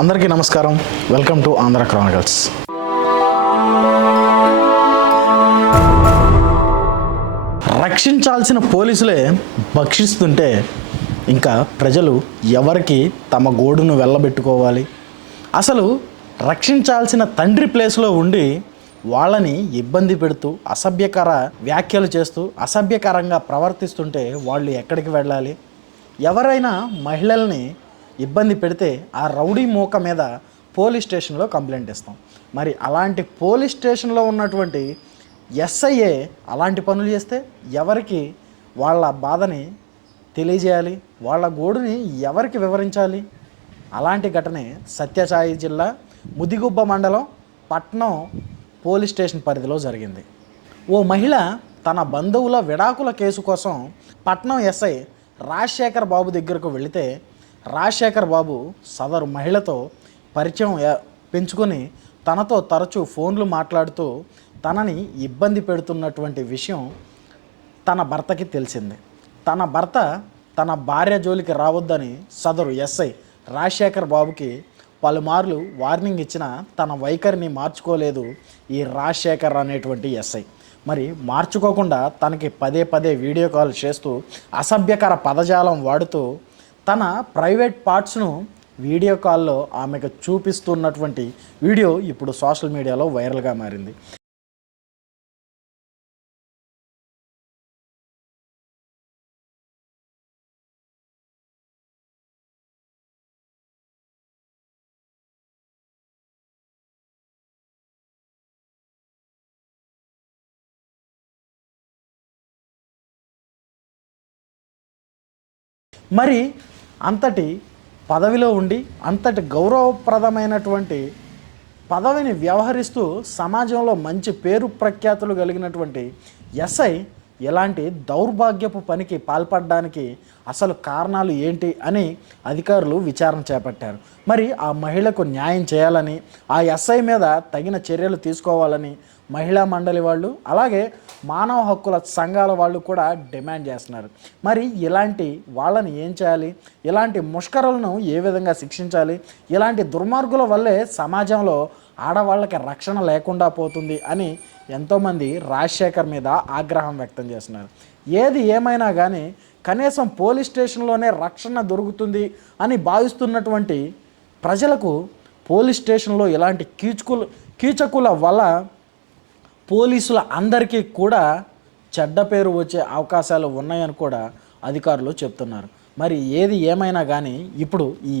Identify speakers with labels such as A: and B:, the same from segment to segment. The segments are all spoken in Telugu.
A: అందరికీ నమస్కారం. వెల్కమ్ టు ఆంధ్ర క్రానికల్స్ రక్షించాల్సిన పోలీసులే భక్షిస్తుంటే ఇంకా ప్రజలు ఎవరికి తమ గోడును వెళ్ళబెట్టుకోవాలి? అసలు రక్షించాల్సిన తండ్రి ప్లేస్లో ఉండి వాళ్ళని ఇబ్బంది పెడుతూ అసభ్యకర వ్యాఖ్యలు చేస్తూ అసభ్యకరంగా ప్రవర్తిస్తుంటే వాళ్ళు ఎక్కడికి వెళ్ళాలి? ఎవరైనా మహిళల్ని ఇబ్బంది పెడితే ఆ రౌడీ మూక మీద పోలీస్ స్టేషన్లో కంప్లైంట్ ఇస్తాం. మరి అలాంటి పోలీస్ స్టేషన్లో ఉన్నటువంటి ఎస్ఐఏ అలాంటి పనులు చేస్తే ఎవరికి వాళ్ళ బాధని తెలియజేయాలి? వాళ్ళ గోడుని ఎవరికి వివరించాలి? అలాంటి ఘటనే సత్యసాయి జిల్లా ముదిగుబ్బ మండలం పట్నం పోలీస్ స్టేషన్ పరిధిలో జరిగింది. ఓ మహిళ తన బంధువుల విడాకుల కేసు కోసం పట్నం ఎస్ఐ రాజశేఖర్ బాబు దగ్గరకు వెళితే రాజశేఖర్ బాబు సదరు మహిళతో పరిచయం పెంచుకొని తనతో తరచూ ఫోన్లు మాట్లాడుతూ తనని ఇబ్బంది పెడుతున్నటువంటి విషయం తన భర్తకి తెలిసింది. తన భర్త తన భార్య జోలికి రావద్దని సదరు ఎస్ఐ రాజశేఖర్ బాబుకి పలుమార్లు వార్నింగ్ ఇచ్చిన తన వైఖరిని మార్చుకోలేదు ఈ రాజశేఖర్ అనేటువంటి ఎస్ఐ. మరి మార్చుకోకుండా తనకి పదే పదే వీడియో కాల్ చేస్తూ అసభ్యకర పదజాలం వాడుతూ తన ప్రైవేట్ పార్ట్స్ను వీడియో కాల్లో ఆమెకు చూపిస్తున్నటువంటి వీడియో ఇప్పుడు సోషల్ మీడియాలో వైరల్గా మారింది. మరి అంతటి పదవిలో ఉండి అంతటి గౌరవప్రదమైనటువంటి పదవిని వ్యవహరిస్తూ సమాజంలో మంచి పేరు ప్రఖ్యాతులు కలిగినటువంటి ఎస్ఐ ఎలాంటి దౌర్భాగ్యపు పనికి పాల్పడడానికి అసలు కారణాలు ఏంటి అని అధికారులు విచారణ చేపట్టారు. మరి ఆ మహిళకు న్యాయం చేయాలని ఆ ఎస్ఐ మీద తగిన చర్యలు తీసుకోవాలని మహిళా మండలి వాళ్ళు అలాగే మానవ హక్కుల సంఘాల వాళ్ళు కూడా డిమాండ్ చేస్తున్నారు. మరి ఇలాంటి వాళ్ళని ఏం చేయాలి? ఇలాంటి ముష్కరలను ఏ విధంగా శిక్షించాలి? ఇలాంటి దుర్మార్గుల వల్లే సమాజంలో ఆడవాళ్ళకి రక్షణ లేకుండా పోతుంది అని ఎంతోమంది రాజశేఖర్ మీద ఆగ్రహం వ్యక్తం చేస్తున్నారు. ఏది ఏమైనా కానీ కనీసం పోలీస్ స్టేషన్లోనే రక్షణ దొరుకుతుంది అని భావిస్తున్నటువంటి ప్రజలకు పోలీస్ స్టేషన్లో ఇలాంటి కీచుకులు కీచకుల వల్ల పోలీసుల అందరికీ కూడా చెడ్డ పేరు వచ్చే అవకాశాలు ఉన్నాయని కూడా అధికారులు చెప్తున్నారు. మరి ఏది ఏమైనా కానీ ఇప్పుడు ఈ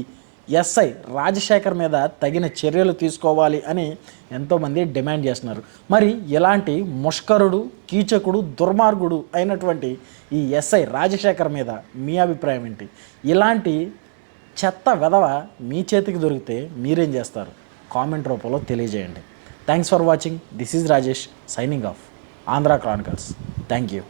A: ఎస్ఐ రాజశేఖర్ మీద తగిన చర్యలు తీసుకోవాలి అని ఎంతోమంది డిమాండ్ చేస్తున్నారు. మరి ఇలాంటి ముష్కరుడు కీచకుడు దుర్మార్గుడు అయినటువంటి ఈ ఎస్ఐ రాజశేఖర్ మీద మీ అభిప్రాయం ఏంటి? ఇలాంటి చెత్త వెధవ మీ చేతికి దొరికితే మీరేం చేస్తారు? కామెంట్ రూపంలో తెలియజేయండి. Thanks for watching this is Rajesh signing off Andhra chronicles thank you